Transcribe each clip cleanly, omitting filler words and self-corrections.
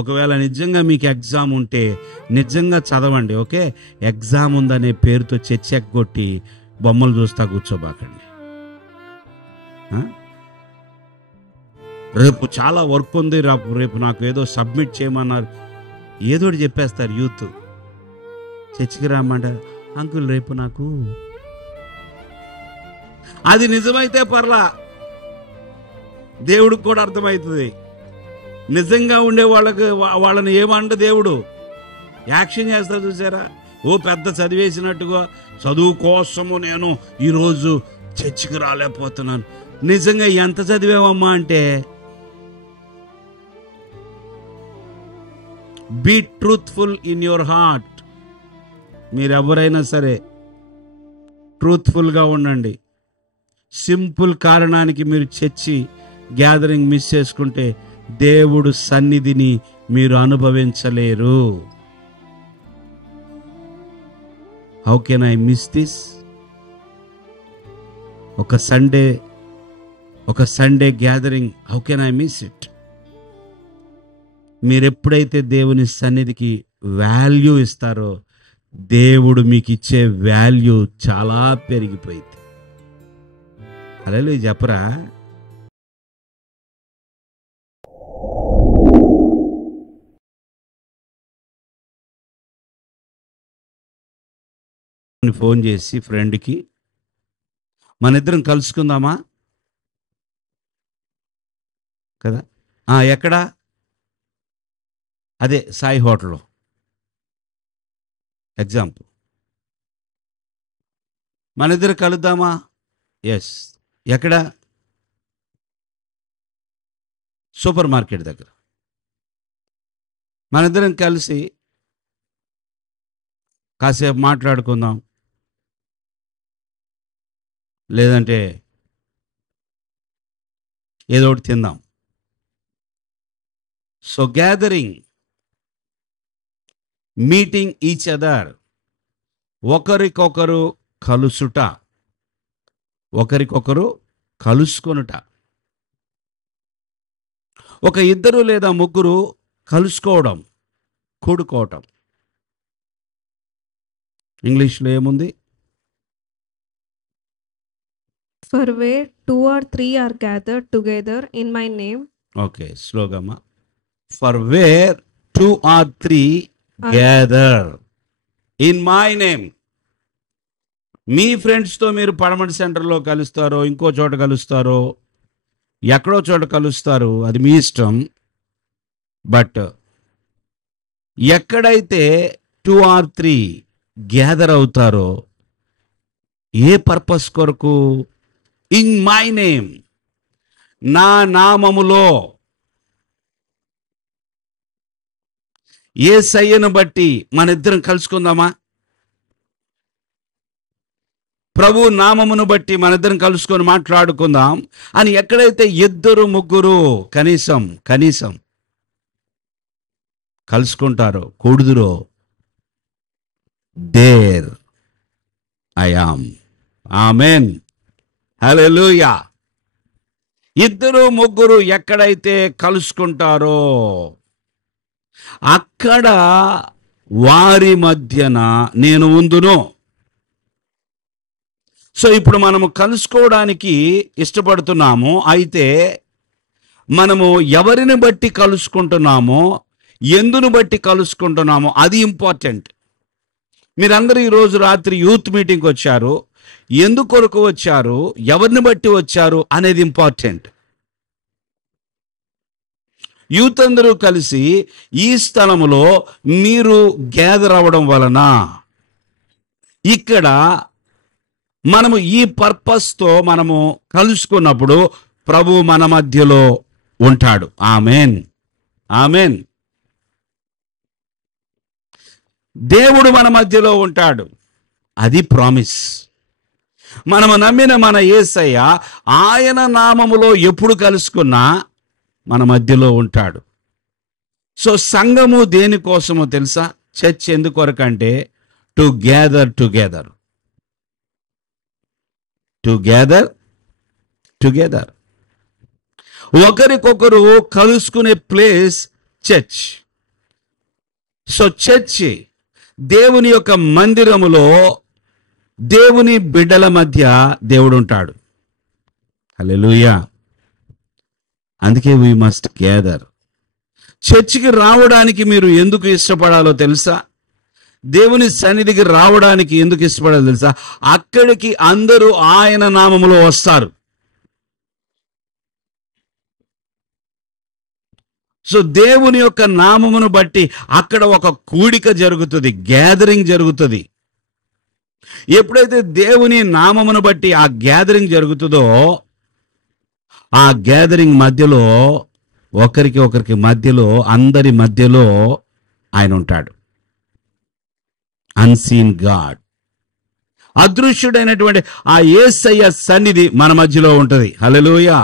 ఒకవేళ నిజంగా మీకు ఎగ్జామ్ ఉంటే నిజంగా చదవండి, ఓకే? ఎగ్జామ్ ఉందనే పేరుతో చర్చ ఎగ్గొట్టి బొమ్మలు చూస్తా కూర్చోబాకండి. రేపు చాలా వర్క్ ఉంది, రేపు నాకు ఏదో సబ్మిట్ చేయమన్నారు, ఏదోటి చెప్పేస్తారు యూత్. చర్చికి రామంటారు, అంకుల్ రేపు నాకు. అది నిజమైతే పర్లా, దేవుడికి కూడా అర్థమవుతుంది. నిజంగా ఉండే వాళ్ళని ఏమంట దేవుడు యాక్షన్ చేస్తా చూసారా? ఓ పెద్ద చదివేసినట్టుగా చదువు కోసము నేను ఈరోజు చర్చికి రాలేకపోతున్నాను. నిజంగా ఎంత చదివావమ్మా అంటే, be truthful in your heart. మీరెవరైనా సరే ట్రూత్ఫుల్గా ఉండండి. సింపుల్ కారణానికి మీరు చర్చి గ్యాదరింగ్ మిస్ చేసుకుంటే దేవుడు సన్నిధిని మీరు అనుభవించలేరు. How can I miss this? ఒక Sunday gathering, how can I miss it? మీరు ఎప్పుడైతే దేవుని సన్నిధికి వాల్యూ ఇస్తారో దేవుడు మీకు ఇచ్చే వాల్యూ చాలా పెరిగిపోయింది. హల్లెలూయా చెప్పరా? ఫోన్ చేసి ఫ్రెండ్కి, మన ఇద్దరం కలుసుకుందామా కదా? ఎక్కడా? అదే సాయి హోటల్లో. ఎగ్జాంపుల్, మన ఇద్దరు కలుద్దామా? ఎస్. ఎక్కడ? సూపర్ మార్కెట్ దగ్గర. మన ఇద్దరం కలిసి కాసేపు మాట్లాడుకుందాం, లేదంటే ఏదో ఒకటి తిందాం. So gathering, meeting each other, ఒకరికొకరు కలుసుట, ఒకరికొకరు కలుసుకొనుట. ఒక ఇద్దరు లేదా ముగ్గురు కలుసుకోవడం, కూడుకోవటం. ఇంగ్లీష్లో ఏముంది? For where 2 or 3 are gathered together in my name. Okay, స్లోగమ్మా. For where 2 or 3 gather in my name. మీ ఫ్రెండ్స్తో మీరు పడమటి సెంటర్లో కలుస్తారో, ఇంకో చోట కలుస్తారో, ఎక్కడో చోట కలుస్తారు, అది మీ ఇష్టం. బట్ ఎక్కడైతే 2 or 3 గ్యాదర్ అవుతారో, ఏ పర్పస్ కొరకు? ఇన్ మై నేమ్, నా నామములో. యేసయ్యను బట్టి మన ఇద్దరం కలుసుకుందామా? ప్రభు నామమును బట్టి మన ఇద్దరం కలుసుకొని మాట్లాడుకుందాం అని ఎక్కడైతే ఇద్దరు ముగ్గురు కనీసం కలుసుకుంటారో, కూడుదురో, దేర్ ఐ యామ్. ఆమెన్, హల్లెలూయా. ఇద్దరు ముగ్గురు ఎక్కడైతే కలుసుకుంటారో అక్కడ వారి మధ్యన నేను ఉందును. సో ఇప్పుడు మనము కలుసుకోవడానికి ఇష్టపడుతున్నాము. అయితే మనము ఎవరిని బట్టి కలుసుకుంటున్నామో, ఎందును బట్టి కలుసుకుంటున్నామో అది ఇంపార్టెంట్. మీరందరూ ఈరోజు రాత్రి యూత్ మీటింగ్కి వచ్చారు. ఎందుకొరకు వచ్చారు, ఎవరిని బట్టి వచ్చారు అనేది ఇంపార్టెంట్. యూత్ అందరూ కలిసి ఈ స్థలములో మీరు గ్యాదర్ అవ్వడం వలన ఇక్కడ మనము ఈ పర్పస్తో మనము కలుసుకున్నప్పుడు ప్రభు మన మధ్యలో ఉంటాడు. Amen, amen. దేవుడు మన మధ్యలో ఉంటాడు, అది ప్రామిస్. మనము నమ్మిన మన యేసయ్య ఆయన నామములో ఎప్పుడు కలుసుకున్నా మన మధ్యలో ఉంటాడు. సో సంఘము దేనికోసమో తెలుసా? చర్చ్ ఎందుకొరకంటే టు గ్యాదర్ టుగెదర్, ఒకరికొకరు కలుసుకునే ప్లేస్ చర్చ్. సో చర్చి దేవుని యొక్క మందిరములో దేవుని బిడ్డల మధ్య దేవుడు ఉంటాడు. హల్లెలూయా. అందుకే వీ మస్ట్ గ్యాదర్. చర్చికి రావడానికి మీరు ఎందుకు ఇష్టపడాలో తెలుసా? దేవుని సన్నిధికి రావడానికి ఎందుకు ఇష్టపడాలో తెలుసా? అక్కడికి అందరూ ఆయన నామములో వస్తారు. సో దేవుని యొక్క నామమును బట్టి అక్కడ ఒక కూడిక జరుగుతుంది, గ్యాదరింగ్ జరుగుతుంది. ఎప్పుడైతే దేవుని నామమును బట్టి ఆ గ్యాదరింగ్ జరుగుతుందో, ఆ గ్యాదరింగ్ మధ్యలో ఒకరికి మధ్యలో, అందరి మధ్యలో ఆయన ఉంటాడు. అన్సీన్ గాడ్, అదృశ్యుడైనటువంటి ఆ యేసయ్య సన్నిధి మన మధ్యలో ఉంటుంది. హల్లెలూయా.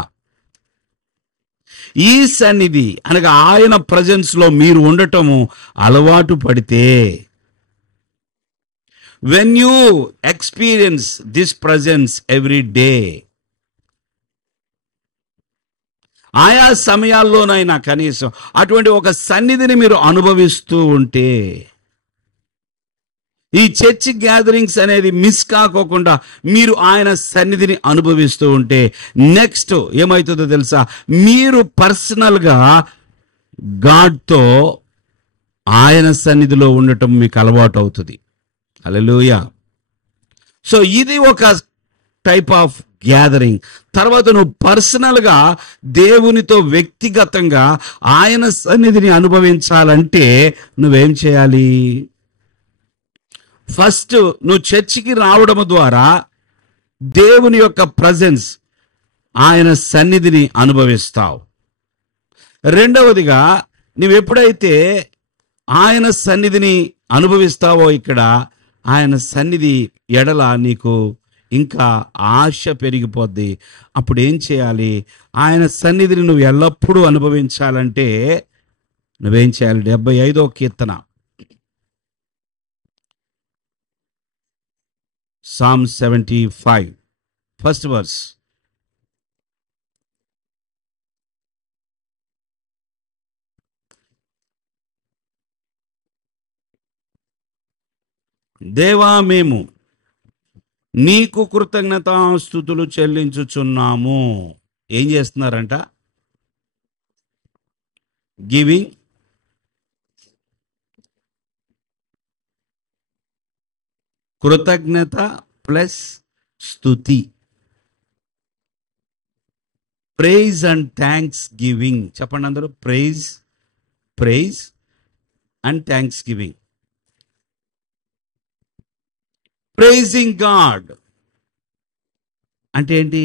ఈ సన్నిధి అనగా ఆయన ప్రజెన్స్ లో మీరు ఉండటము అలవాటు పడితే, when you experience this presence every day, ఆయా సమయాల్లోనైనా కనీసం అటువంటి ఒక సన్నిధిని మీరు అనుభవిస్తూ ఉంటే, ఈ చర్చ్ గ్యాదరింగ్స్ అనేది మిస్ కాకోకుండా మీరు ఆయన సన్నిధిని అనుభవిస్తూ ఉంటే, నెక్స్ట్ ఏమవుతుందో తెలుసా? మీరు పర్సనల్గా గాడ్తో ఆయన సన్నిధిలో ఉండటం మీకు అలవాటు అవుతుంది. హల్లెలూయా. సో ఇది ఒక టైప్ ఆఫ్ గ్యాదరింగ్. తర్వాత నువ్వు పర్సనల్గా దేవునితో వ్యక్తిగతంగా ఆయన సన్నిధిని అనుభవించాలంటే నువ్వేం చేయాలి? ఫస్ట్ నువ్వు చర్చికి రావడం ద్వారా దేవుని యొక్క ప్రజెన్స్, ఆయన సన్నిధిని అనుభవిస్తావు. రెండవదిగా నువ్వు ఎప్పుడైతే ఆయన సన్నిధిని అనుభవిస్తావో, ఇక్కడ ఆయన సన్నిధి ఎడల నీకు ఇంకా ఆశ పెరిగిపోద్ది. అప్పుడు ఏం చేయాలి? ఆయన సన్నిధిని నువ్వు ఎల్లప్పుడూ అనుభవించాలంటే నువ్వేం చేయాలి? 75వ కీర్తన, Psalm 75, first verse. దేవా, మేము నీకు కృతజ్ఞతాస్తుతులు చెల్లించుచున్నాము. ఏం చేస్తున్నారంట? గివింగ్ కృతజ్ఞత ప్లస్ స్తుతి, ప్రైజ్ అండ్ థ్యాంక్స్ గివింగ్. చెప్పండి అందరూ, praise and thanksgiving. Praising God అంటే ఏంటి?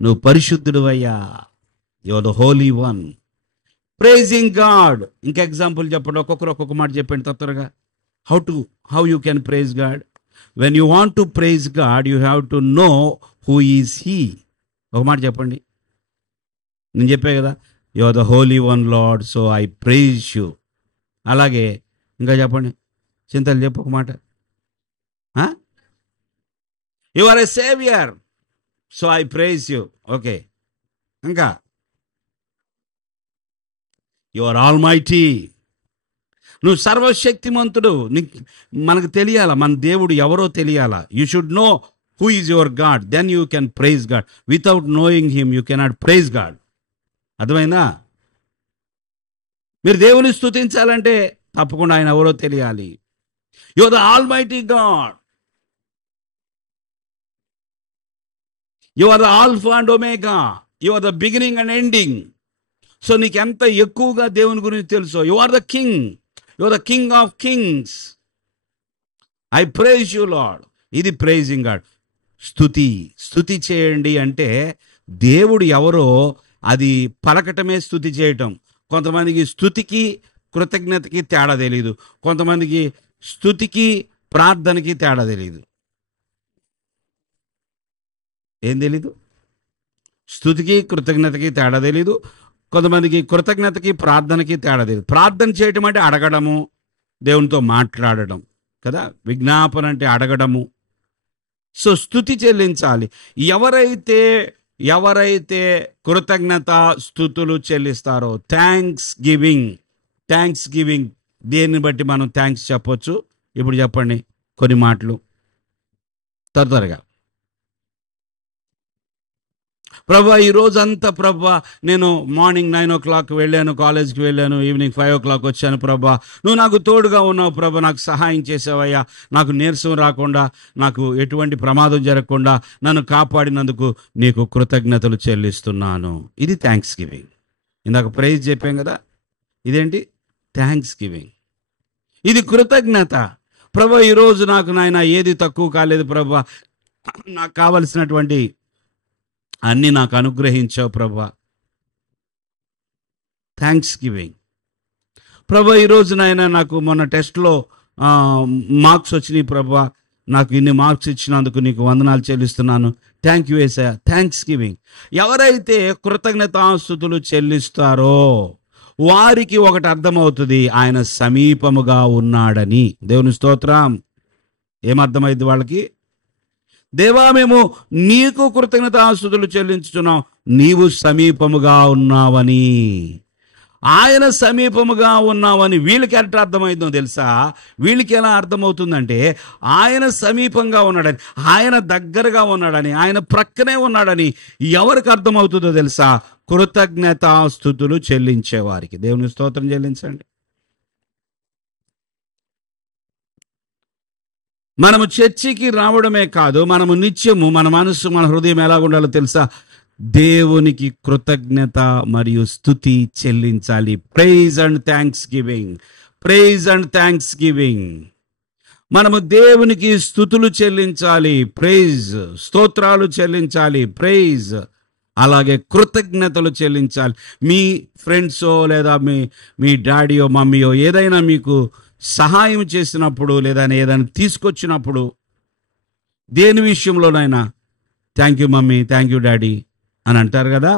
నువ్వు పరిశుద్ధుడు అయ్యా, you are the holy one. Praising God. ఇంకా ఎగ్జాంపుల్ చెప్పండి, ఒక్కొక్కరు ఒక్కొక్క మాట చెప్పండి తొందరగా. How you can praise God? When you want to praise God, you have to know who is He. ఒక మాట చెప్పండి. నేను చెప్పే కదా, you are the holy one lord, so I praise you. అలాగే ఇంకా చెప్పండి, చింతలు చెప్పు ఒక మాట. You are a saviour, so I praise you. Okay, ఇంకా యు ఆర్ ఆల్ మైటీ. నువ్వు సర్వశక్తిమంతుడు. మనకు తెలియాలా మన దేవుడు ఎవరో తెలియాలా. You should know who is your God, then you can praise God. Without knowing him you cannot praise God. అర్థమైందా? మీరు దేవుని స్తుతించాలంటే తప్పకుండా ఆయన ఎవరో తెలియాలి. You are the almighty God, you are the alpha and omega, you are the beginning and ending. So నీకు ఎంత ఎక్కువగా దేవుని గురించి తెలుసో, you are the king, you are the king of kings. I praise you Lord. ఇది praising God. స్తుతి చేయండి అంటే దేవుడు ఎవరో అది పలకటమే స్తుతి చేయటం. కొంతమందికి స్తుతికి కృతజ్ఞతకి తేడా తెలీదు, కొంతమందికి స్తుతికి ప్రార్థనకి తేడా తెలీదు. ఏం తెలీదు? స్తుతికి కృతజ్ఞతకి తేడా తెలీదు, కొంతమందికి కృతజ్ఞతకి ప్రార్థనకి తేడా తెలియదు. ప్రార్థన చేయటం అంటే అడగడము, దేవునితో మాట్లాడడం కదా. విజ్ఞాపన అంటే అడగడము. సో స్తుతి చెల్లించాలి. ఎవరైతే కృతజ్ఞత స్తుతులు చెల్లిస్తారో, థ్యాంక్స్ గివింగ్, థ్యాంక్స్ గివింగ్ దేన్ని బట్టి మనం థ్యాంక్స్ చెప్పొచ్చు? ఇప్పుడు చెప్పండి కొన్ని మాటలు త్వరగా. ప్రభా ఈ రోజంతా ప్రభా నేను మార్నింగ్ 9 o'clock వెళ్ళాను, కాలేజ్కి వెళ్ళాను, ఈవినింగ్ 5 o'clock వచ్చాను. ప్రభా నువ్వు నాకు తోడుగా ఉన్నావు ప్రభా, నాకు సహాయం చేసావయ్యా, నాకు నీరసం రాకుండా, నాకు ఎటువంటి ప్రమాదం జరగకుండా నన్ను కాపాడినందుకు నీకు కృతజ్ఞతలు చెల్లిస్తున్నాను. ఇది థ్యాంక్స్ గివింగ్. ఇందాక ప్రైజ్ చెప్పాం కదా, ఇదేంటి? Thanks giving. ఇది కృతజ్ఞత. ప్రభా ఈరోజు నాకు నాయన ఏది తక్కువ కాలేదు ప్రభా, నాకు కావలసినటువంటి అన్నీ నాకు అనుగ్రహించావు ప్రభా. Thanks giving. ప్రభా ఈరోజు నాయన నాకు మొన్న టెస్ట్లో మార్క్స్ వచ్చినాయి ప్రభా, నాకు ఇన్ని మార్క్స్ ఇచ్చినందుకు నీకు వందనాలు చెల్లిస్తున్నాను. Thank you Yesayya. Thanks giving. ఎవరైతే కృతజ్ఞతాస్తుతులు చెల్లిస్తారో వారికి ఒకటి అర్థమవుతుంది, ఆయన సమీపముగా ఉన్నాడని. దేవుని స్తోత్రం. ఏమర్థమైంది వాళ్ళకి? దేవా మేము నీకు కృతజ్ఞతాస్తుతులు చెల్లించుతున్నాం, నీవు సమీపముగా ఉన్నావని. ఆయన సమీపముగా ఉన్నావని వీళ్ళకి ఎట్లా అర్థమైందో తెలుసా? వీళ్ళకి ఎలా అర్థమవుతుందంటే ఆయన సమీపంగా ఉన్నాడని, ఆయన దగ్గరగా ఉన్నాడని, ఆయన ప్రక్కనే ఉన్నాడని ఎవరికి అర్థమవుతుందో తెలుసా? కృతజ్ఞతాస్తుతులు చెల్లించేవారికి. దేవుని స్తోత్రం చెల్లించండి. మనము చర్చికి రావడమే కాదు, మనము నిత్యము మన మనస్సు మన హృదయం ఎలా ఉండాలో తెలుసా? దేవునికి కృతజ్ఞత మరియు స్తుతి చెల్లించాలి. Praise and thanksgiving. Praise and thanksgiving. మనము దేవునికి స్తుతులు చెల్లించాలి, ప్రైజ్, స్తోత్రాలు చెల్లించాలి, ప్రైజ్, అలాగే కృతజ్ఞతలు చెల్లించాలి. మీ ఫ్రెండ్సో లేదా మీ డాడీయో మమ్మీయో ఏదైనా మీకు సహాయం చేసినప్పుడు లేదా ఏదైనా తీసుకొచ్చినప్పుడు దేని విషయంలోనైనా thank you mummy, thank you daddy అని అంటారు కదా.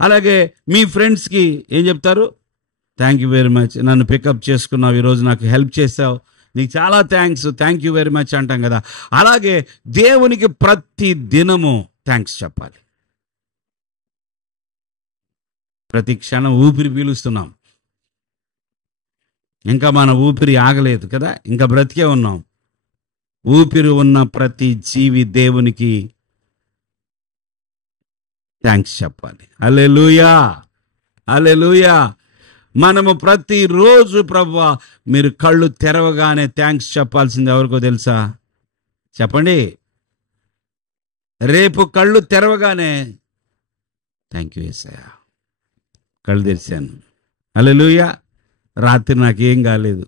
అలాగే మీ ఫ్రెండ్స్కి ఏం చెప్తారు? థ్యాంక్ యూ వెరీ మచ్, నన్ను పికప్ చేసుకున్నావు, ఈరోజు నాకు హెల్ప్ చేసావు, నీకు చాలా thanks, thank you very much అంటాం కదా. అలాగే దేవునికి ప్రతి దినము థ్యాంక్స్ చెప్పాలి. ప్రతి క్షణం ఊపిరి పీలుస్తున్నాం, ఇంకా మన ఊపిరి ఆగలేదు కదా, ఇంకా బ్రతికే ఉన్నాం. ఊపిరి ఉన్న ప్రతి జీవి దేవునికి థ్యాంక్స్ చెప్పాలి. హల్లెలూయా, హల్లెలూయా. మనము ప్రతిరోజు ప్రభువా మీరు కళ్ళు తెరవగానే థ్యాంక్స్ చెప్పాల్సింది ఎవరికో తెలుసా? చెప్పండి. రేపు కళ్ళు తెరవగానే థ్యాంక్ యూ యేసయ్యా, కళ్ళు తెరిచాను, హల్లెలూయా, రాత్రి నాకేం కాలేదు,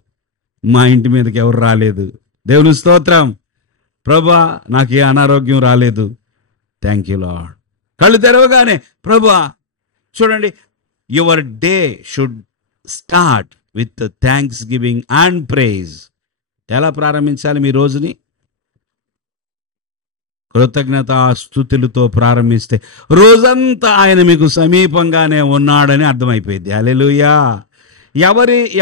మా ఇంటి మీదకి ఎవరు రాలేదు, దేవుని స్తోత్రం, ప్రభా నాకు ఏ అనారోగ్యం రాలేదు, థ్యాంక్ యూ లార్డ్. కళ్ళు తెరవగానే ప్రభా చూడండి, your day should start with thanksgiving and praise. ఎలా ప్రారంభించాలి మీ రోజుని? కృతజ్ఞత స్తుతులతో ప్రారంభిస్తే రోజంతా ఆయన మీకు సమీపంగానే ఉన్నాడని అర్థమైపోయింది. హల్లెలూయా.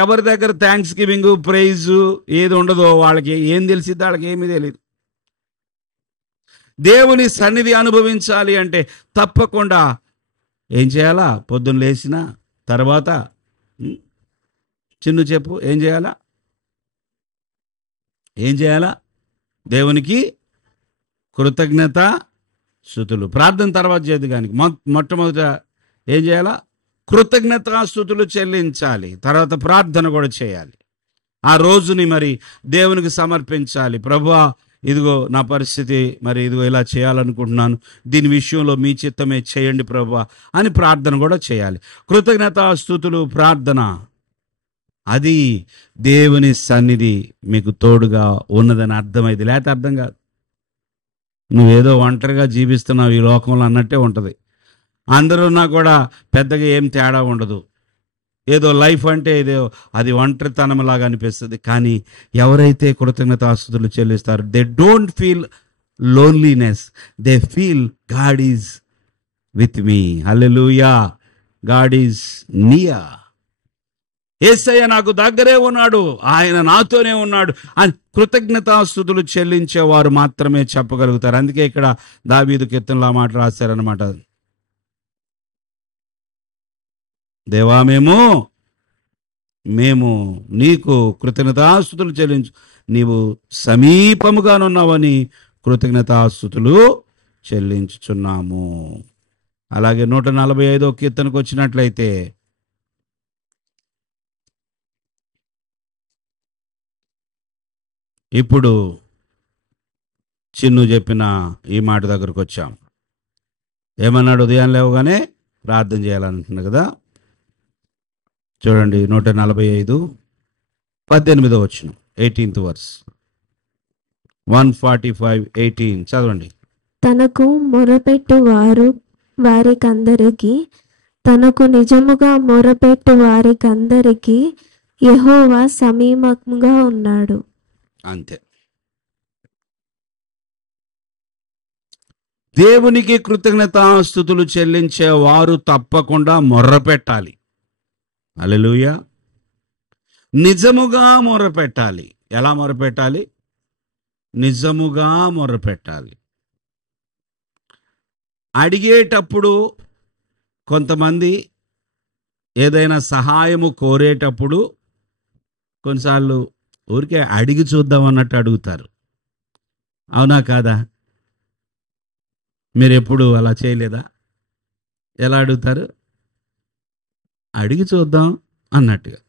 ఎవరి దగ్గర థ్యాంక్స్ గివింగ్ ప్రైజ్ ఏది ఉండదో వాళ్ళకి ఏం తెలిసిద్ది? వాళ్ళకి ఏమీ తెలియదు. దేవుని సన్నిధి అనుభవించాలి అంటే తప్పకుండా ఏం చేయాలా? పొద్దున్న లేచిన తర్వాత చిన్ను చెప్పు, ఏం చేయాలా? ఏం చేయాలా? దేవునికి కృతజ్ఞత స్తుతులు. ప్రార్థన తర్వాత చేద్దు, కానీ మొట్టమొదట ఏం చేయాలా? కృతజ్ఞతాస్తుతులు చెల్లించాలి. తర్వాత ప్రార్థన కూడా చేయాలి. ఆ రోజుని మరి దేవునికి సమర్పించాలి. ప్రభువా ఇదిగో నా పరిస్థితి, మరి ఇదిగో ఇలా చేయాలనుకుంటున్నాను, దీని విషయంలో మీ చిత్తమే చేయండి ప్రభువా అని ప్రార్థన కూడా చేయాలి. కృతజ్ఞతాస్తుతులు ప్రార్థన, అది దేవుని సన్నిధి మీకు తోడుగా ఉన్నదని అర్థమైంది. లేకపోతే అర్థం కాదు. నువ్వేదో ఒంటరిగా జీవిస్తున్నావు ఈ లోకంలో అన్నట్టే ఉంటుంది. అందరున్నా కూడా పెద్దగా ఏం తేడా ఉండదు. ఏదో లైఫ్ అంటే ఏదో అది ఒంటరితనం లాగా అనిపిస్తుంది. కానీ ఎవరైతే కృతజ్ఞతాస్తుతులు చెల్లిస్తారో they don't feel loneliness, they feel God is with me. Hallelujah. God is near. యేసయ్య నాకు దగ్గరే ఉన్నాడు, ఆయన నాతోనే ఉన్నాడు అని కృతజ్ఞతాస్తుతులు చెల్లించేవారు మాత్రమే చెప్పగలుగుతారు. అందుకే ఇక్కడ దావీదు కీర్తనలో మాట రాశారనమాట. దేవా మేము మేము నీకు కృతజ్ఞతాస్తుతులు చెల్లించు, నీవు సమీపముగానున్నావని కృతజ్ఞతాస్తుతులు చెల్లించుచున్నాము. అలాగే 145వ కీర్తనకు వచ్చినట్లయితే ఇప్పుడు చిన్ను చెప్పిన ఈ మాట దగ్గరకు వచ్చాం. ఏమన్నాడు? ఉదయం లేవగానే ప్రార్థన చేయాలంటున్నా కదా. చూడండి 145:18 వచనం, 18th verse, 145:18 చదవండి. తనకు మొరపెట్టు వారికందరికి, తనకు నిజముగా మొరపెట్టు వారికందరికి యెహోవా సమీపంగా ఉన్నాడు. అంతే. దేవునికి కృతజ్ఞతాస్తుతులు చెల్లించే వారు తప్పకుండా మొర్రపెట్టాలి. హల్లెలూయా. నిజముగా మొర్రపెట్టాలి. ఎలా మొర్రపెట్టాలి? నిజముగా మొర్రపెట్టాలి. అడిగేటప్పుడు కొంతమంది ఏదైనా సహాయము కోరేటప్పుడు కొన్నిసార్లు ఊరికే అడిగి చూద్దాం అన్నట్టు అడుగుతారు. అవునా కాదా? మీరు ఎప్పుడు అలా చేయలేదా? ఎలా అడుగుతారు? అడిగి చూద్దాం అన్నట్టుగా.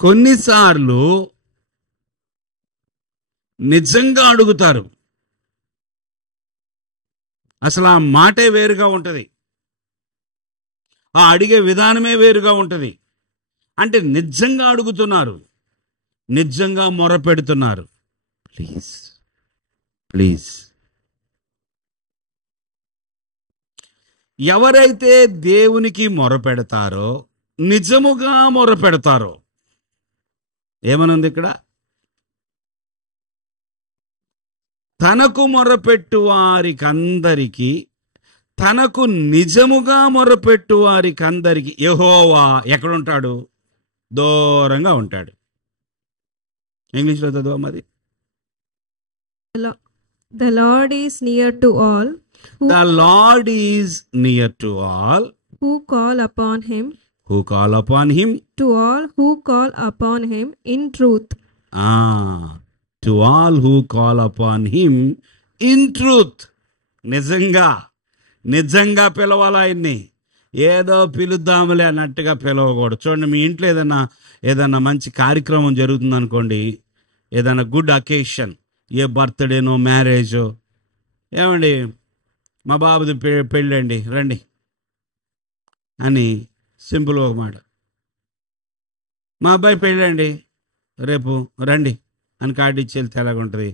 కొన్నిసార్లు నిజంగా అడుగుతారు. అసలు ఆ మాటే వేరుగా ఉంటుంది, ఆ అడిగే విధానమే వేరుగా ఉంటుంది. అంటే నిజంగా అడుగుతున్నారు, నిజంగా మొరపెడుతున్నారు. Please please. ఎవరైతే దేవునికి మొరపెడతారో, నిజముగా మొరపెడతారో, ఏమనుంది ఇక్కడ? తనకు మొరపెట్టు వారికందరికి, తనకు నిజముగా మొరపెట్టు వారికందరికి యెహోవా ఎక్కడుంటాడు? దూరంగా ఉంటాడు. ఇంగ్లీష్లో చదువు మరి. The Lord is near to all The Lord is near to all who call upon him, who call upon him. to all who call upon him in truth. To all who call upon him in truth. నిజంగా నిజంగా పిలవాలి ఆయన్ని. ఏదో పిలుద్దాములే అన్నట్టుగా పిలవకూడదు. చూడండి, మీ ఇంట్లో ఏదైనా మంచి కార్యక్రమం జరుగుతుంది అనుకోండి, ఏదైనా గుడ్ అకేషన్, ఏ బర్త్డేనో మ్యారేజో, ఏమండి మా బాబుది పెళ్ళండి రండి అని సింపుల్ ఒక మాట, మా అబ్బాయి పెళ్ళండి రేపు రండి అని కార్డు ఇచ్చి వెళ్తే ఎలాగుంటుంది?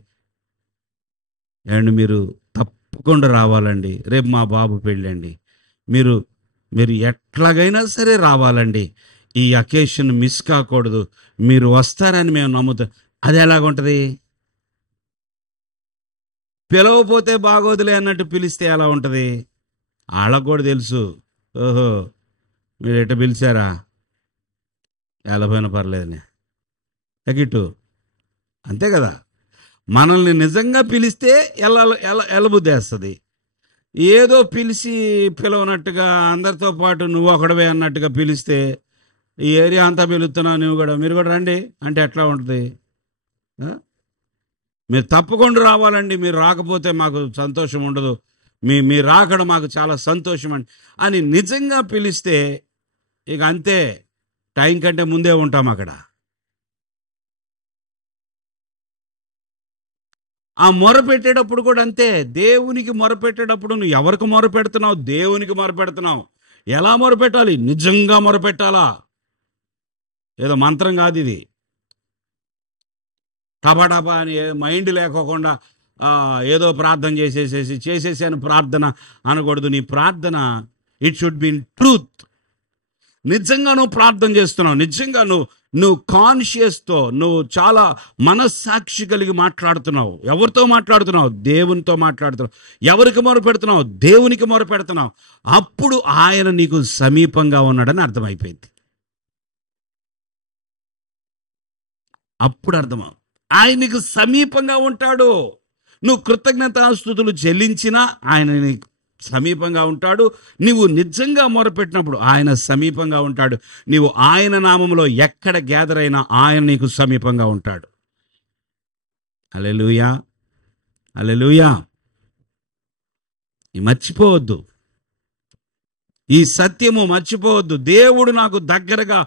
ఏమండి మీరు తప్పకుండా రావాలండి, రేపు మా బాబు పెళ్ళండి, మీరు ఎట్లాగైనా సరే రావాలండి, ఈ అకేషన్ మిస్ కాకూడదు, మీరు వస్తారని మేము నమ్ముతాం. అది ఎలాగుంటుంది? పిలవపోతే బాగోదులే అన్నట్టు పిలిస్తే ఎలా ఉంటుంది? వాళ్ళకు కూడా తెలుసు, ఓహో మీరు ఎట్ట పిలిచారా, ఎలాపోయినా పర్లేదని ఎగిట్టు. అంతే కదా. మనల్ని నిజంగా పిలిస్తే ఎలబుద్దేస్తుంది. ఏదో పిలిచి పిలవనట్టుగా అందరితో పాటు నువ్వు ఒకడవే అన్నట్టుగా పిలిస్తే, ఈ ఏరియా అంతా పిలుస్తున్నావు నువ్వు కూడా, మీరు కూడా రండి అంటే ఎట్లా ఉంటుంది? మీరు తప్పకుండా రావాలండి, మీరు రాకపోతే మాకు సంతోషం ఉండదు, మీ రాకడం మాకు చాలా సంతోషం అని నిజంగా పిలిస్తే ఇక అంతే, టైం కంటే ముందే ఉంటాం అక్కడ. ఆ మొరపెట్టేటప్పుడు కూడా అంతే. దేవునికి మొరపెట్టేటప్పుడు నువ్వు ఎవరికి మొరపెడుతున్నావు? దేవునికి మొరపెడుతున్నావు. ఎలా మొరపెట్టాలి? నిజంగా మొరపెట్టాలా. ఏదో మంత్రం కాదు ఇది, టపాటపా అని మైండ్ లేకోకుండా ఏదో ప్రార్థన చేసేసాను ప్రార్థన అనకూడదు. నీ ప్రార్థన it should be in truth. నిజంగా నువ్వు ప్రార్థన చేస్తున్నావు, నిజంగా నువ్వు కాన్షియస్తో, నువ్వు చాలా మనస్సాక్షి కలిగి మాట్లాడుతున్నావు. ఎవరితో మాట్లాడుతున్నావు? దేవునితో మాట్లాడుతున్నావు. ఎవరికి మొరపెడుతున్నావు? దేవునికి మొరపెడుతున్నావు. అప్పుడు ఆయన నీకు సమీపంగా ఉన్నాడని అర్థమైపోయింది. అప్పుడు అర్థమవు, ఆయన నీకు సమీపంగా ఉంటాడు. నువ్వు కృతజ్ఞతాస్తుతులు చెల్లించినా ఆయన నీకు సమీపంగా ఉంటాడు. నీవు నిజంగా మొరపెట్టినప్పుడు ఆయన సమీపంగా ఉంటాడు. నీవు ఆయన నామములో ఎక్కడ గ్యాదర్ అయినా ఆయన నీకు సమీపంగా ఉంటాడు. హల్లెలూయా, హల్లెలూయా. మర్చిపోవద్దు, ఈ సత్యము మర్చిపోవద్దు. దేవుడు నాకు దగ్గరగా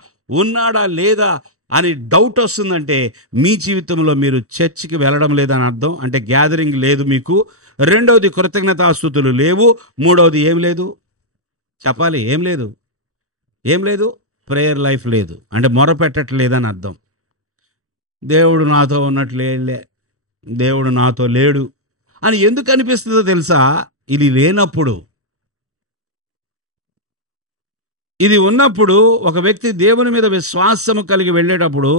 ఉన్నాడా లేదా అని డౌట్ వస్తుందంటే మీ జీవితంలో మీరు చర్చికి వెళ్ళడం లేదని అర్థం. అంటే గ్యాదరింగ్ లేదు మీకు. రెండవది కృతజ్ఞతాస్తుతులు లేవు. మూడవది ఏం లేదు చెప్పాలి, ఏం లేదు, ఏం లేదు, ప్రేయర్ లైఫ్ లేదు. అంటే మొరపెట్టట్లేదని అర్థం. దేవుడు నాతో ఉన్నట్లే, దేవుడు నాతో లేడు అని ఎందుకు అనిపిస్తుందో తెలుసా? ఇది లేనప్పుడు. ఇది ఉన్నప్పుడు ఒక వ్యక్తి దేవుని మీద విశ్వాసము కలిగి వెళ్ళేటప్పుడు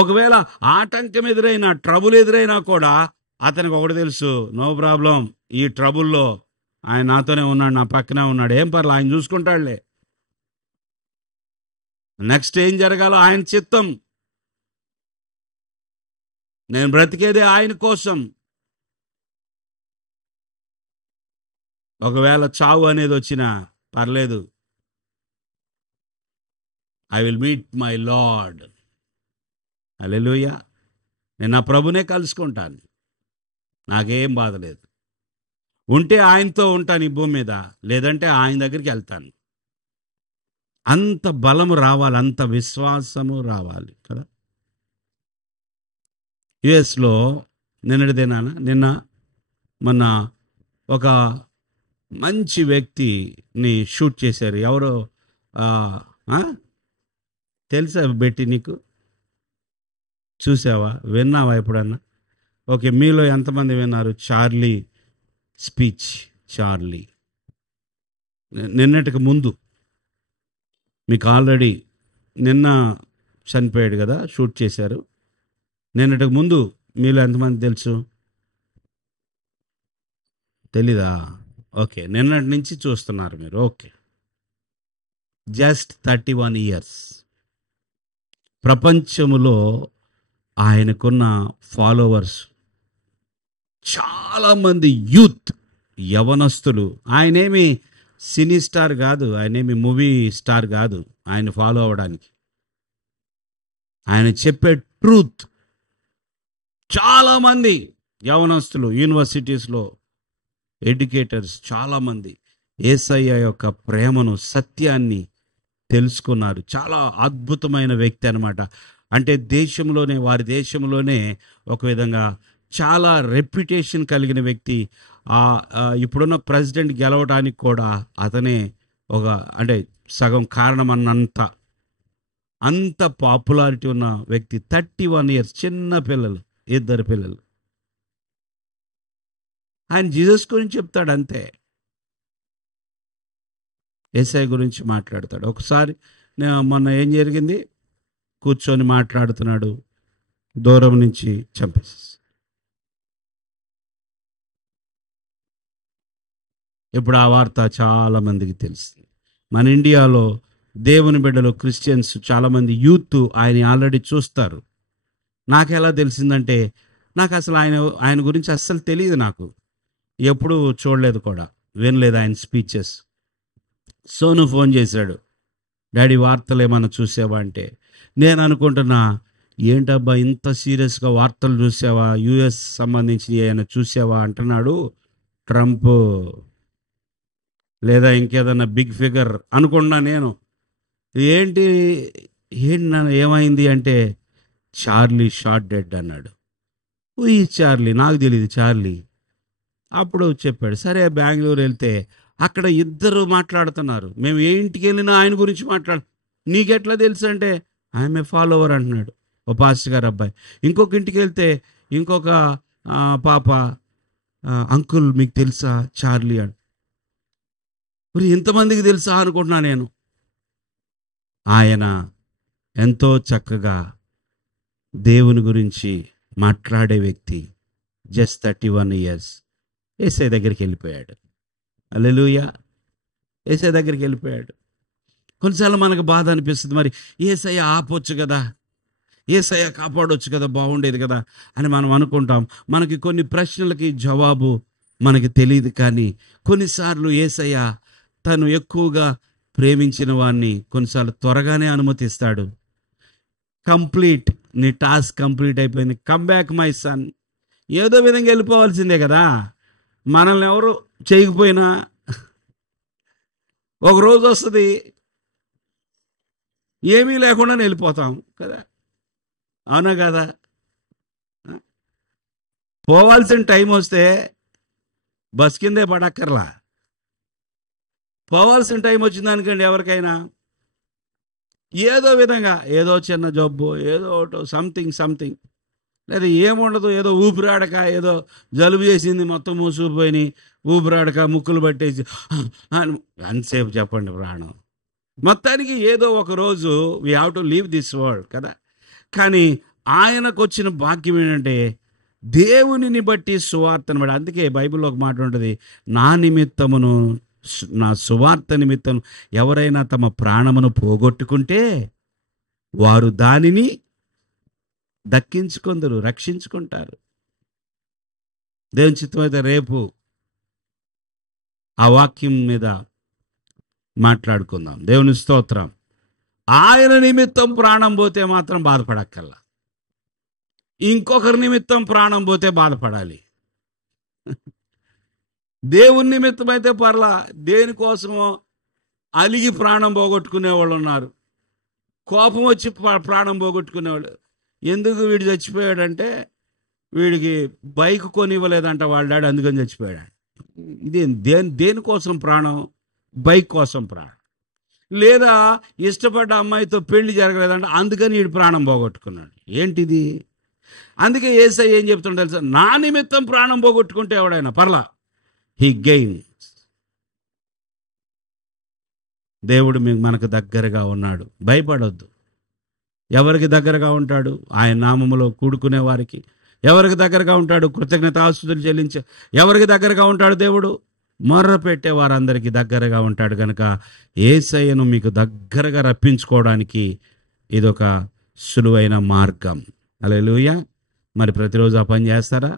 ఒకవేళ ఆటంకం ఎదురైనా, ట్రబుల్ ఎదురైనా కూడా అతనికి ఒకటి తెలుసు, నో ప్రాబ్లం, ఈ ట్రబుల్లో ఆయన నాతోనే ఉన్నాడు, నా పక్కనే ఉన్నాడు, ఏం పర్లేదు, ఆయన చూసుకుంటాడులే. నెక్స్ట్ ఏం జరగాలో ఆయన చిత్తం. నేను బ్రతికేదే ఆయన కోసం. ఒకవేళ చావు అనేది వచ్చినా పర్లేదు, I will meet my lord. Hallelujah. నేను నా ప్రభునే కలుసుకుంటాను, నాకేం బాధ లేదు. ఉంటే ఆయనతో ఉంటాను ఈ భూమి మీద, లేదంటే ఆయన దగ్గరికి వెళ్తాను. అంత బలము రావాలి, అంత విశ్వాసము రావాలి కదా. యుఎస్లో నిన్న మొన్న ఒక మంచి వ్యక్తిని షూట్ చేశారు. ఎవరో తెలుసా బెట్టి, నీకు చూసావా, విన్నావా ఎప్పుడన్నా? ఓకే, మీలో ఎంతమంది విన్నారు చార్లీ స్పీచ్? చార్లీ నిన్నటికి ముందు, మీకు ఆల్రెడీ నిన్న చనిపోయాడు కదా, షూట్ చేశారు. నిన్నటికి ముందు మీలో ఎంతమంది తెలుసు? తెలీదా? ఓకే, నిన్నటి నుంచి చూస్తున్నారు మీరు. Okay, just 31 years. ప్రపంచములో ఆయనకున్న ఫాలోవర్స్ చాలామంది యూత్, యవనస్తులు. ఆయనేమి సినీ స్టార్ కాదు, ఆయనేమి మూవీ స్టార్ కాదు ఆయన ఫాలో అవ్వడానికి. ఆయన చెప్పే ట్రూత్ చాలామంది యవనస్తులు, యూనివర్సిటీస్లో ఎడ్యుకేటర్స్ చాలామంది యేసయ్య యొక్క ప్రేమను, సత్యాన్ని తెలుసుకున్నారు. చాలా అద్భుతమైన వ్యక్తి అన్నమాట. అంటే దేశంలోనే, వారి దేశంలోనే ఒక విధంగా చాలా రెప్యుటేషన్ కలిగిన వ్యక్తి. ఇప్పుడున్న ప్రెసిడెంట్ గెలవడానికి కూడా అతనే ఒక, అంటే సగం కారణం అంత పాపులారిటీ ఉన్న వ్యక్తి. 31 ఇయర్స్, చిన్న పిల్లలు, 2 పిల్లలు. ఆయన జీసస్ గురించి చెప్తాడు అంతే, యేసయ్య గురించి మాట్లాడతాడు. ఒకసారి మొన్న ఏం జరిగింది, కూర్చొని మాట్లాడుతున్నాడు, దూరం నుంచి చంపేసి. ఇప్పుడు ఆ వార్త చాలా మందికి తెలుస్తుంది. మన ఇండియాలో దేవుని బిడ్డలు, క్రిస్టియన్స్ చాలామంది యూత్ ఆయన ఆల్రెడీ చూస్తారు. నాకు ఎలా తెలిసిందంటే, నాకు అసలు ఆయన గురించి అస్సలు తెలియదు. నాకు ఎప్పుడు చూడలేదు కూడా, వినలేదు ఆయన స్పీచెస్. సోను ఫోన్ చేశాడు, డాడీ వార్తలు ఏమన్నా చూసావా అంటే, నేను అనుకుంటున్నా, ఏంటబ్బా ఇంత సీరియస్గా వార్తలు చూసావా, యుఎస్ సంబంధించి ఏమైనా చూసావా అంటున్నాడు. ట్రంప్ లేదా ఇంకేదన్నా బిగ్ ఫిగర్ అనుకున్నా నేను. ఏంటి ఏమైంది అంటే, చార్లీ షాట్ డెడ్ అన్నాడు. ఈ చార్లీ, నాకు తెలియదు చార్లీ. అప్పుడు చెప్పాడు, సరే బెంగళూరు వెళ్తే అక్కడ ఇద్దరు మాట్లాడుతున్నారు. మేము ఏ ఇంటికి వెళ్ళినా ఆయన గురించి నీకెట్లా తెలుసు అంటే, ఆమె ఫాలోవర్ అంటున్నాడు ఓ పాస్టర్ గారు అబ్బాయి. ఇంకొక ఇంటికి వెళ్తే ఇంకొక పాప, అంకుల్ మీకు తెలుసా చార్లీ అని. మరి ఇంతమందికి తెలుసా అనుకుంటున్నా నేను. ఆయన ఎంతో చక్కగా దేవుని గురించి మాట్లాడే వ్యక్తి. జస్ట్ 31 ఇయర్స్ యేసయ్య దగ్గరికి వెళ్ళిపోయాడు. హల్లెలూయా. యేసయ్య దగ్గరికి వెళ్ళిపోయాడు. కొన్నిసార్లు మనకు బాధ అనిపిస్తుంది, మరి యేసయ్య ఆపొచ్చు కదా, యేసయ్య కాపాడొచ్చు కదా, బాగుండేది కదా అని మనం అనుకుంటాం. మనకి కొన్ని ప్రశ్నలకి జవాబు మనకి తెలియదు. కానీ కొన్నిసార్లు యేసయ్య తను ఎక్కువగా ప్రేమించిన వాడిని కొన్నిసార్లు త్వరగానే అనుమతిస్తాడు. కంప్లీట్, నీ టాస్క్ కంప్లీట్ అయిపోయింది, కమ్ బ్యాక్ మై సన్. ఏదో విధంగా వెళ్ళిపోవాల్సిందే కదా. మనల్ని ఎవరు చేయకపోయినా ఒక రోజు వస్తుంది ఏమీ లేకుండా వెళ్ళిపోతాం కదా, అవునా కదా? పోవాల్సిన టైం వస్తే బస్ కిందే పడక్కర్లా. పోవాల్సిన టైం వచ్చిందనుకోండి ఎవరికైనా ఏదో విధంగా, ఏదో చిన్న జబ్బు, ఏదో ఒకటో సంథింగ్ లేదా ఏముండదు, ఏదో ఊపిరాడక, ఏదో జలుబు చేసింది, మొత్తం మూసుకుపోయి ఊపిరాడక ముక్కులు పట్టేసి ఎంతసేపు చెప్పండి ప్రాణం. మొత్తానికి ఏదో ఒక రోజు we have to leave this world కదా. కానీ ఆయనకు వచ్చిన భాగ్యం ఏంటంటే దేవునిని బట్టి సువార్తను బట్టి. అందుకే బైబిల్లో ఒక మాట ఉంటుంది, నా నిమిత్తమును నా సువార్త నిమిత్తం ఎవరైనా తమ ప్రాణమును పోగొట్టుకుంటే వారు దానిని దక్కించుకుందరు, రక్షించుకుంటారు. దేవుని చిత్తమైతే రేపు ఆ వాక్యం మీద మాట్లాడుకుందాం. దేవుని స్తోత్రం. ఆయన నిమిత్తం ప్రాణం పోతే మాత్రం బాధపడక్కల్లా, ఇంకొకరి నిమిత్తం ప్రాణం పోతే బాధపడాలి. దేవుని నిమిత్తం అయితే పర్లా, దేనికోసమో అలిగి ప్రాణం పోగొట్టుకునే వాళ్ళు ఉన్నారు, కోపం వచ్చి ప్రాణం పోగొట్టుకునేవాళ్ళు. ఎందుకు వీడు చచ్చిపోయాడంటే వీడికి బైక్ కొనివ్వలేదంట వాళ్ళ డాడీ, అందుకని చచ్చిపోయాడు. ఇది దేనికోసం ప్రాణం? బైక్ కోసం ప్రాణం. లేదా ఇష్టపడ్డ అమ్మాయితో పెళ్లి జరగలేదంట, అందుకని వీడు ప్రాణం పోగొట్టుకున్నాడు. ఏంటిది? అందుకే యేసయ్య ఏం చెప్తుండే తెలుసా, నా నిమిత్తం ప్రాణం పోగొట్టుకుంటే ఎవడైనా పర్లా, హీ గెయిన్స్. దేవుడు మనకు దగ్గరగా ఉన్నాడు, భయపడొద్దు. ఎవరికి దగ్గరగా ఉంటాడు? ఆయన నామములో కూడుకునే వారికి. ఎవరికి దగ్గరగా ఉంటాడు? కృతజ్ఞతాస్తుతులు చెల్లించే ఎవరికి దగ్గరగా ఉంటాడు దేవుడు? మొర్ర పెట్టే వారందరికీ దగ్గరగా ఉంటాడు. కనుక యేసయ్యను మీకు దగ్గరగా రప్పించుకోవడానికి ఇదొక సులువైన మార్గం. హల్లెలూయా. మరి ప్రతిరోజు ఆ పని చేస్తారా?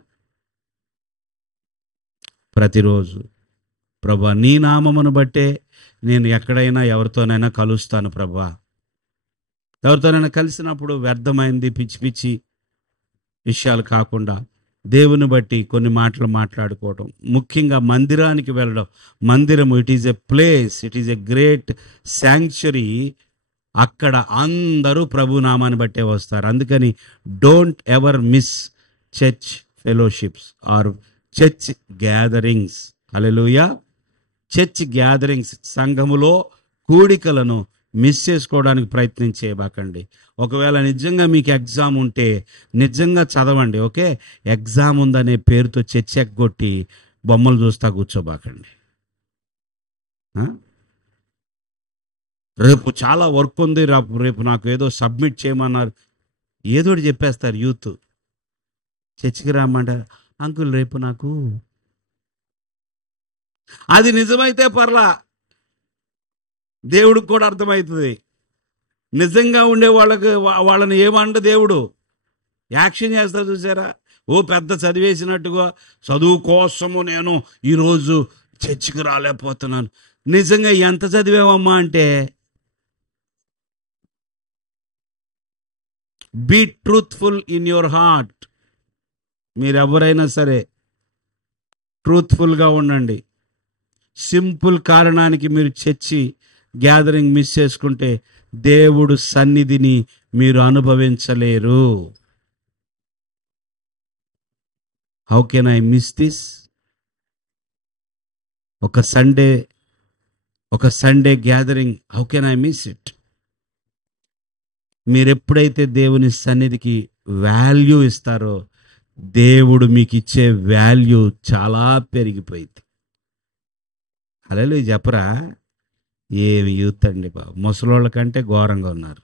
ప్రతిరోజు ప్రభా నీ నామమును బట్టే నేను ఎక్కడైనా ఎవరితోనైనా కలుస్తాను ప్రభా. ఎవరితోనైనా కలిసినప్పుడు వ్యర్థమైంది పిచ్చి పిచ్చి విషయాలు కాకుండా దేవుని బట్టి కొన్ని మాటలు మాట్లాడుకోవటం, ముఖ్యంగా మందిరానికి వెళ్ళడం. మందిరము it is a place, it is a great sanctuary. అక్కడ అందరూ ప్రభునామాన్ని బట్టే వస్తారు. అందుకని don't ever miss church fellowships or church gatherings. Hallelujah. Church gatherings, సంఘములో కూడికలను మిస్ చేసుకోవడానికి ప్రయత్నం చేయబాకండి. ఒకవేళ నిజంగా మీకు ఎగ్జామ్ ఉంటే నిజంగా చదవండి, ఓకే? ఎగ్జామ్ ఉందనే పేరుతో చర్చ్ ఎగ్గొట్టి బొమ్మలు చూస్తా కూర్చోబాకండి. రేపు చాలా వర్క్ ఉంది, రేపు నాకు ఏదో సబ్మిట్ చేయమన్నారు, ఏదోటి చెప్పేస్తారు యూత్. చర్చికి రామంటారు, అంకుల్ రేపు నాకు. అది నిజమైతే పర్లా, దేవుడికి కూడా అర్థమవుతుంది. నిజంగా ఉండే వాళ్ళని ఏమంట దేవుడు యాక్షన్ చేస్తారు చూసారా? ఓ పెద్ద చదివేసినట్టుగా చదువు కోసము నేను ఈరోజు చర్చికి రాలేకపోతున్నాను. నిజంగా ఎంత చదివావమ్మా అంటే, be truthful in your heart. మీరెవరైనా సరే ట్రూత్ఫుల్గా ఉండండి. సింపుల్ కారణానికి మీరు చర్చి గ్యాదరింగ్ మిస్ చేసుకుంటే దేవుడు సన్నిధిని మీరు అనుభవించలేరు. How can I miss this? ఒక Sunday gathering, how can I miss it? మీరు ఎప్పుడైతే దేవుని సన్నిధికి వాల్యూ ఇస్తారో దేవుడు మీకు ఇచ్చే వాల్యూ చాలా పెరిగిపోయింది. హల్లెలూయా చెప్పరా? ఏమి యూత్ అండి బాబు, ముసలోళ్ళ కంటే ఘోరంగా ఉన్నారు.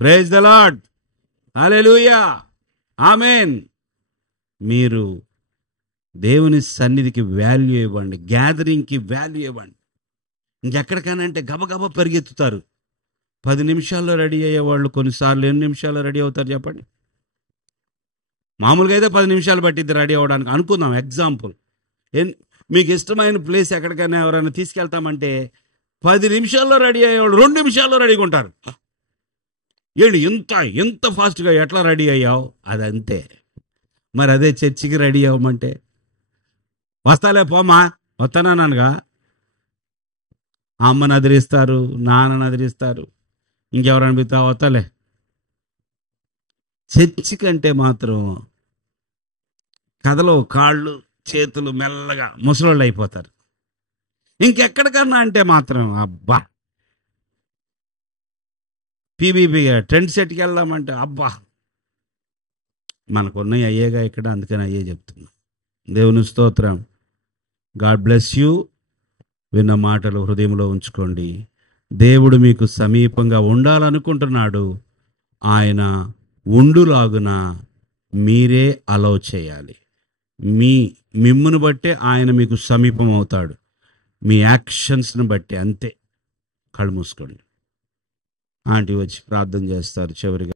Praise the lord. Hallelujah. Amen. మీరు దేవుని సన్నిధికి వాల్యూ ఇవ్వండి, గ్యాదరింగ్కి వాల్యూ ఇవ్వండి. ఇంకెక్కడికైనా అంటే గబగబా పరిగెత్తుతారు. 10 నిమిషాల్లో రెడీ అయ్యేవాళ్ళు కొన్నిసార్లు ఎన్ని నిమిషాల్లో రెడీ అవుతారు చెప్పండి? మామూలుగా అయితే 10 నిమిషాలు పట్టిద్ది రెడీ అవ్వడానికి అనుకుందాం, ఎగ్జాంపుల్. మీకు ఇష్టమైన ప్లేస్ ఎక్కడికైనా ఎవరైనా తీసుకెళ్తామంటే 10 నిమిషాల్లో రెడీ అయ్యేవాళ్ళు 2 నిమిషాల్లో రెడీగా ఉంటారు. ఏంటి ఇంత ఫాస్ట్గా ఎట్లా రెడీ అయ్యావు? అదంతే. మరి అదే చర్చికి రెడీ అవ్వమంటే వస్తాలే పోమా, వస్తానన్నానుగా, అమ్మని అదిరిస్తారు, నాన్నని అదిరిస్తారు, ఇంకెవరైనా పితా వస్తాలే. చర్చి కంటే మాత్రం కథలో కాళ్ళు చేతులు మెల్లగా ముసలోళ్ళు అయిపోతారు. ఇంకెక్కడికన్నా అంటే మాత్రం అబ్బా, పీబీబీ ట్రెండ్ సెట్కి వెళ్దామంటే అబ్బా, మనకున్నవి అయ్యేగా ఇక్కడ, అందుకని అయ్యే చెప్తున్నా. దేవుని స్తోత్రం. God bless you. విన్న మాటలు హృదయంలో ఉంచుకోండి. దేవుడు మీకు సమీపంగా ఉండాలనుకుంటున్నాడు. ఆయన ఉండులాగున మీరే అలౌ చేయాలి. మిమ్మును బట్టే ఆయన మీకు సమీపం అవుతాడు, మీ యాక్షన్స్ని బట్టి. అంతే. కళ్ళు మూసుకోండి. ఆంటీ వచ్చి ప్రార్థన చేస్తారు చివరిగా.